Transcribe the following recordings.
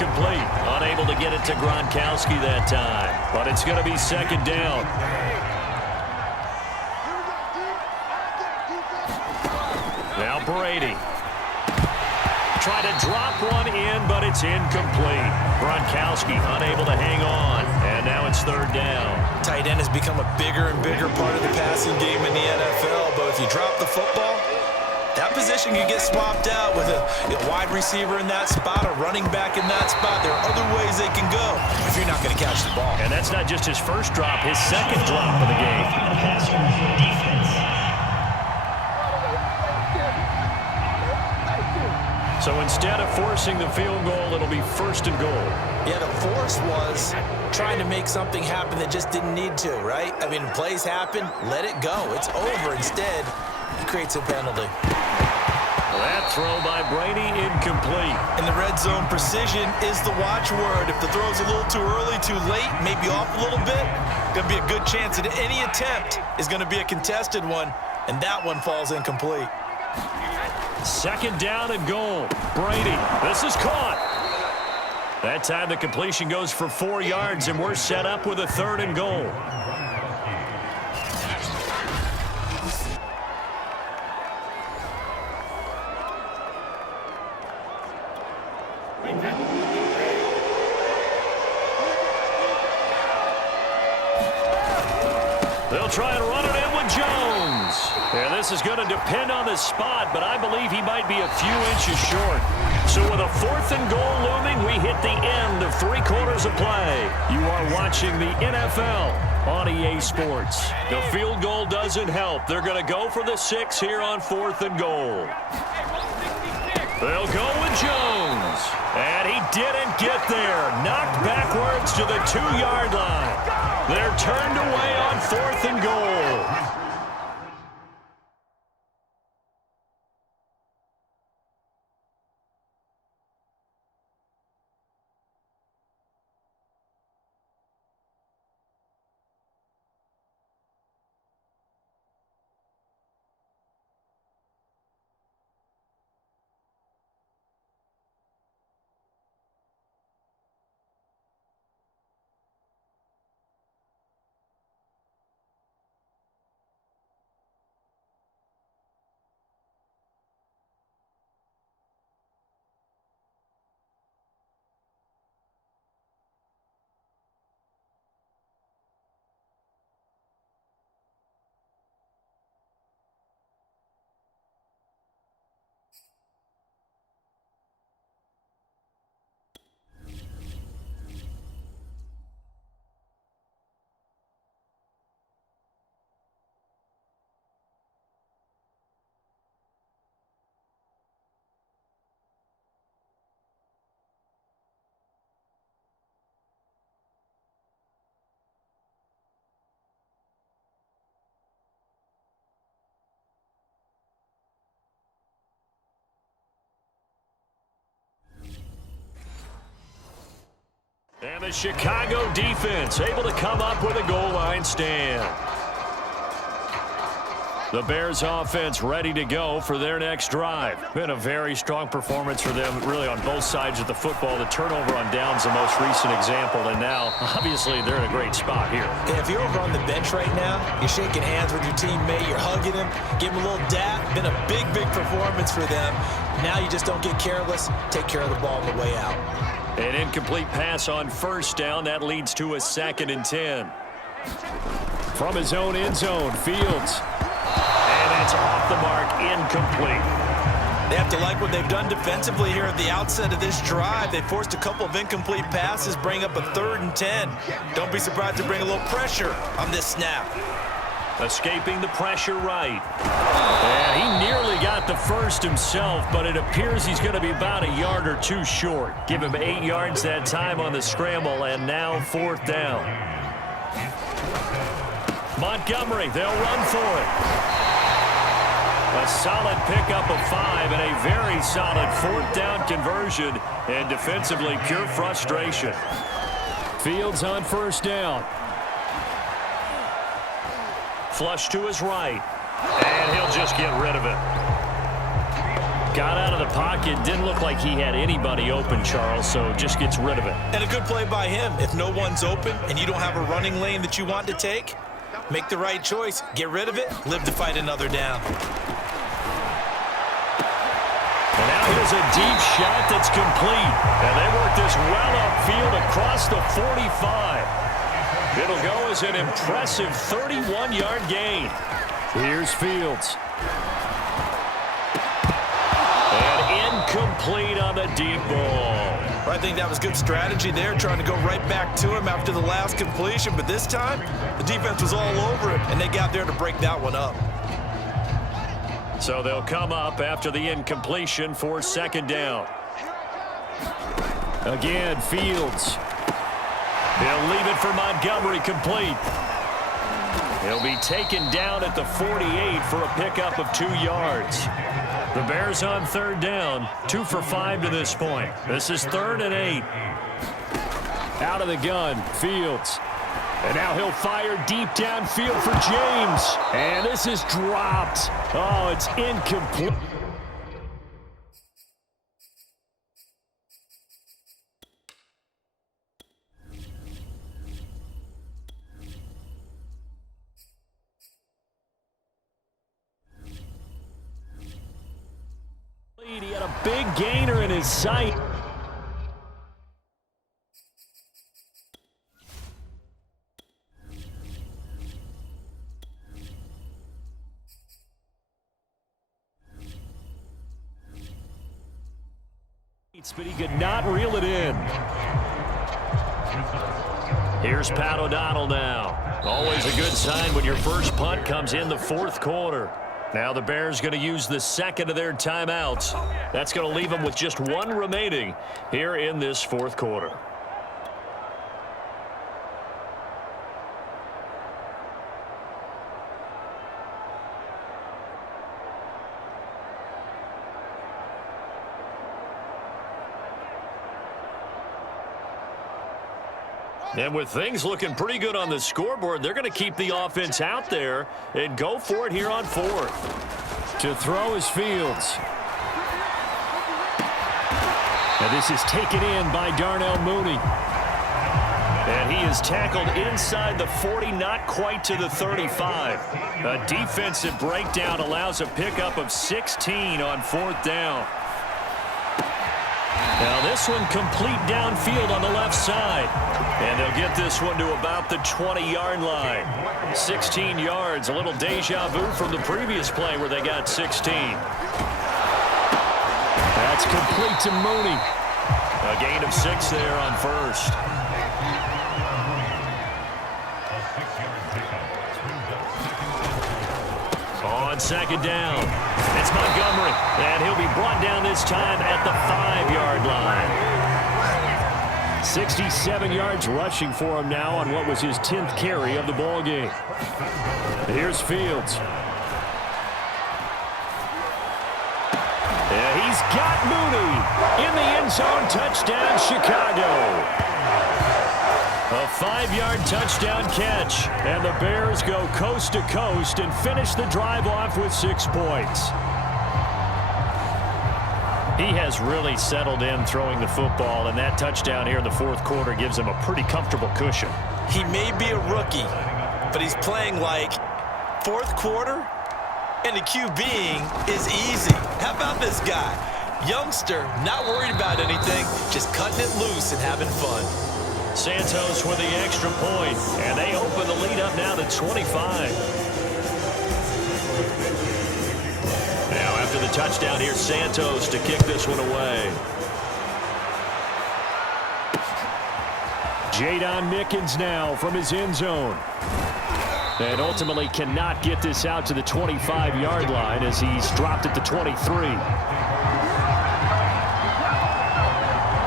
incomplete. Unable to get it to Gronkowski that time. But it's going to be second down. Now Brady. Try to drop one in, but it's incomplete. Gronkowski unable to hang on. And now it's third down. Tight end has become a bigger and bigger part of the passing game in the NFL. But if you drop the football, that position can get swapped out with a wide receiver in that spot, a running back in that spot. There are other ways they can go if you're not going to catch the ball. And that's not just his first drop, his second drop of the game. So instead of forcing the field goal, it'll be first and goal. Yeah, the force was trying to make something happen that just didn't need to, right? I mean, plays happen, let it go. It's over. Instead, he creates a penalty. That throw by Brady, incomplete. In the red zone, precision is the watchword. If the throw's a little too early, too late, maybe off a little bit, going to be a good chance that any attempt is going to be a contested one, and that one falls incomplete. Second down and goal. Brady, this is caught. That time the completion goes for 4 yards, and we're set up with a third and goal. They'll try and run it in with Jones. And this is going to depend on the spot, but I believe he might be a few inches short. So with a fourth and goal looming, we hit the end of 3 quarters of play. You are watching the NFL on EA Sports. The field goal doesn't help. They're going to go for the 6 here on fourth and goal. They'll go with Jones. And he didn't get there. Knocked backwards to the 2-yard line. They're turned away on fourth and goal. And the Chicago defense able to come up with a goal line stand. The Bears offense ready to go for their next drive. Been a very strong performance for them, really, on both sides of the football. The turnover on downs the most recent example, and now, obviously, they're in a great spot here. Yeah, if you're over on the bench right now, you're shaking hands with your teammate, you're hugging him, give him a little dap. Been a big, big performance for them. Now you just don't get careless. Take care of the ball on the way out. An incomplete pass on first down. That leads to a 2nd and 10. From his own end zone, Fields. And that's off the mark, incomplete. They have to like what they've done defensively here at the outset of this drive. They forced a couple of incomplete passes, bring up a 3rd and 10. Don't be surprised to bring a little pressure on this snap. Escaping the pressure right. And he nearly got the first himself, but it appears he's going to be about a yard or 2 short. Give him 8 yards that time on the scramble, and now 4th down. Montgomery, they'll run for it. A solid pickup of 5 and a very solid 4th down conversion, and defensively pure frustration. Fields on first down. Flush to his right, and he'll just get rid of it. Got out of the pocket. Didn't look like he had anybody open, Charles, so just gets rid of it. And a good play by him. If no one's open and you don't have a running lane that you want to take, make the right choice. Get rid of it. Live to fight another down. And now here's a deep shot that's complete. And they work this well upfield across the 45. It'll go as an impressive 31-yard gain. Here's Fields. And incomplete on the deep ball. I think that was good strategy there, trying to go right back to him after the last completion. But this time, the defense was all over him, and they got there to break that one up. So they'll come up after the incompletion for second down. Again, Fields. He'll leave it for Montgomery complete. He'll be taken down at the 48 for a pickup of 2 yards. The Bears on third down, 2 for 5 to this point. This is 3rd and 8. Out of the gun, Fields. And now he'll fire deep downfield for James. And this is dropped. Oh, it's incomplete. He had a big gainer in his sight. But he could not reel it in. Here's Pat O'Donnell now. Always a good sign when your first punt comes in the 4th quarter. Now the Bears going to use the second of their timeouts. That's going to leave them with just 1 remaining here in this 4th quarter. And with things looking pretty good on the scoreboard, they're going to keep the offense out there and go for it here on 4th. To throw is Fields. And this is taken in by Darnell Mooney. And he is tackled inside the 40, not quite to the 35. A defensive breakdown allows a pickup of 16 on 4th down. Now this one complete downfield on the left side. And they'll get this one to about the 20-yard line. 16 yards, a little deja vu from the previous play where they got 16. That's complete to Mooney. A gain of 6 there on 1st. On 2nd down, it's Montgomery, and he'll be brought down this time at the 5-yard line. 67 yards rushing for him now on what was his 10th carry of the ball game. Here's Fields. Yeah, he's got Mooney in the end zone. Touchdown, Chicago. A 5-yard touchdown catch, and the Bears go coast to coast and finish the drive off with 6 points. He has really settled in throwing the football, and that touchdown here in the 4th quarter gives him a pretty comfortable cushion. He may be a rookie, but he's playing like 4th quarter, and the QBing is easy. How about this guy? Youngster, not worried about anything, just cutting it loose and having fun. Santos with the extra point, and they open the lead up now to 25. Now after the touchdown, here's Santos to kick this one away. Jadon Mickens now from his end zone. And ultimately cannot get this out to the 25-yard line as he's dropped at the 23.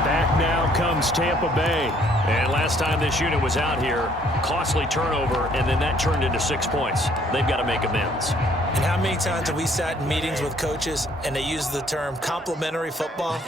Back now comes Tampa Bay. And last time this unit was out here, costly turnover, and then that turned into 6 points. They've got to make amends. And how many times have we sat in meetings with coaches and they use the term complementary football?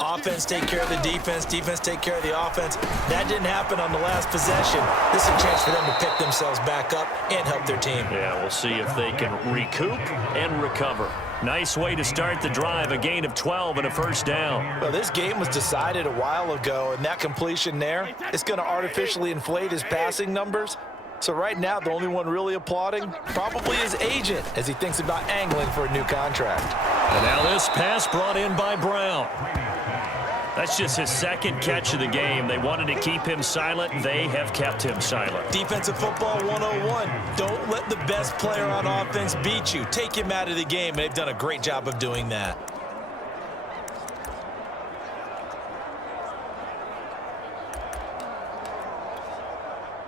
Offense take care of the defense, defense take care of the offense. That didn't happen on the last possession. This is a chance for them to pick themselves back up and help their team. Yeah, we'll see if they can recoup and recover. Nice way to start the drive, a gain of 12 and a first down. Well, this game was decided a while ago, and that completion there is going to artificially inflate his passing numbers. So right now, the only one really applauding probably his agent as he thinks about angling for a new contract. And now this pass brought in by Brown. That's just his second catch of the game. They wanted to keep him silent. They have kept him silent. Defensive football 101. Don't let the best player on offense beat you. Take him out of the game, and they've done a great job of doing that.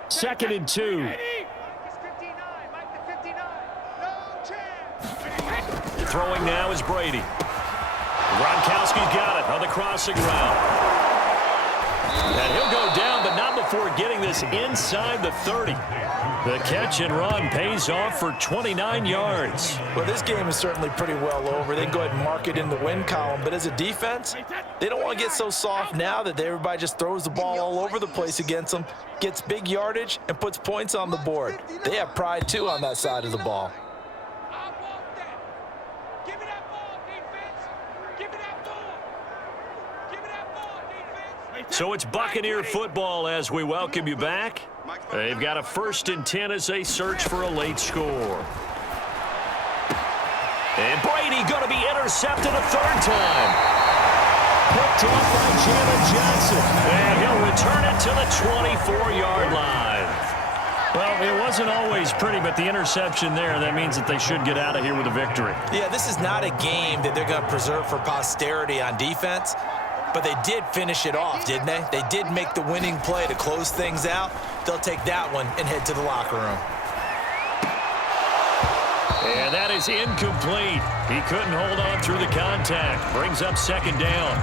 Second and 2. Throwing now is Brady. Gronkowski's got it on the crossing route. And he'll go down, but not before getting this inside the 30. The catch and run pays off for 29 yards. Well, this game is certainly pretty well over. They can go ahead and mark it in the win column. But as a defense, they don't want to get so soft now that everybody just throws the ball all over the place against them, gets big yardage, and puts points on the board. They have pride, too, on that side of the ball. So it's Buccaneer football as we welcome you back. They've got a 1st and 10 as they search for a late score. And Brady going to be intercepted a third time. Picked off by Janet Johnson. And he'll return it to the 24-yard line. Well, it wasn't always pretty, but the interception there, that means that they should get out of here with a victory. Yeah, this is not a game that they're going to preserve for posterity on defense. But they did finish it off, didn't they? They did make the winning play to close things out. They'll take that one and head to the locker room. And that is incomplete. He couldn't hold on through the contact. Brings up second down.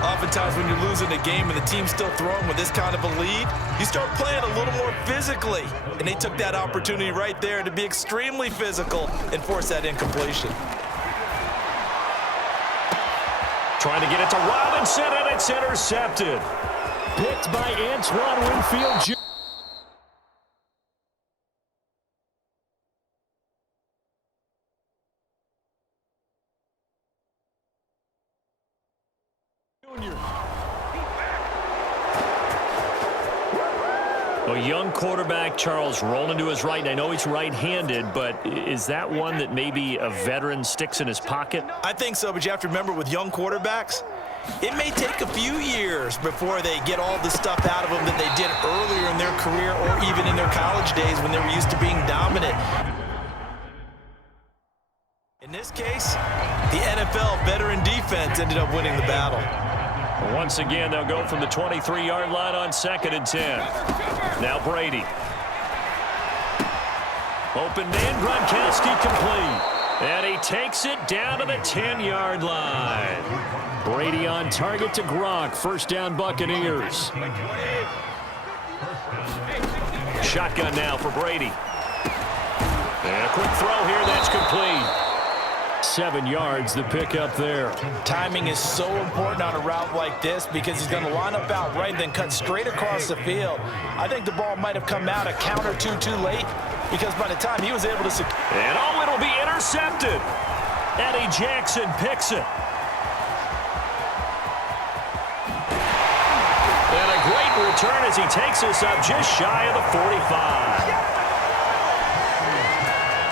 Oftentimes when you're losing a game and the team's still throwing with this kind of a lead, you start playing a little more physically. And they took that opportunity right there to be extremely physical and force that incompletion. Trying to get it to Robinson, and it's intercepted. Picked by Antoine Winfield Jr. A young quarterback, Charles, rolling to his right. I know he's right-handed, but is that one that maybe a veteran sticks in his pocket? I think so, but you have to remember with young quarterbacks, it may take a few years before they get all the stuff out of them that they did earlier in their career or even in their college days when they were used to being dominant. In this case, the NFL veteran defense ended up winning the battle. Once again, they'll go from the 23-yard line on 2nd and 10. Now Brady. Open man, Gronkowski complete. And he takes it down to the 10-yard line. Brady on target to Gronk. First down, Buccaneers. Shotgun now for Brady. And a quick throw here, that's complete. 7 yards, the pickup there. Timing is so important on a route like this because he's going to line up out right and then cut straight across the field. I think the ball might have come out a count or two too late because by the time he was able to... And oh, it'll be intercepted. Eddie Jackson picks it. And a great return as he takes us up just shy of the 45.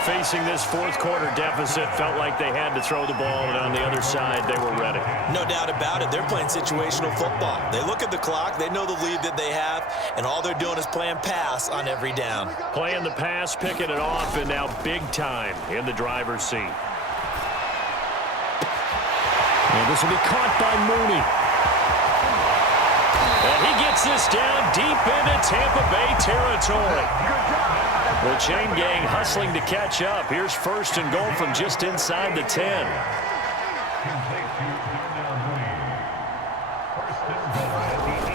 Facing this fourth quarter deficit, felt like they had to throw the ball, and on the other side, they were ready. No doubt about it. They're playing situational football. They look at the clock, they know the lead that they have, and all they're doing is playing pass on every down. Playing the pass, picking it off, and now big time in the driver's seat. And this will be caught by Mooney. And he gets this down deep into Tampa Bay territory. The chain gang hustling to catch up. Here's 1st and goal from just inside the 10.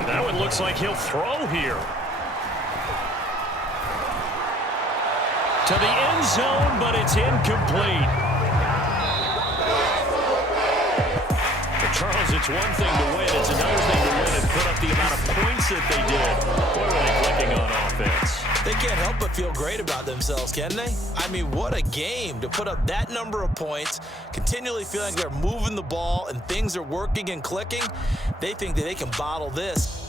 That one looks like he'll throw here. To the end zone, but it's incomplete. But Charles, it's one thing to win. It's another thing to win and put up the amount of points that they did. What are they clicking on offense? They can't help but feel great about themselves, can they? I mean, what a game to put up that number of points, continually feeling they're moving the ball and things are working and clicking. They think that they can bottle this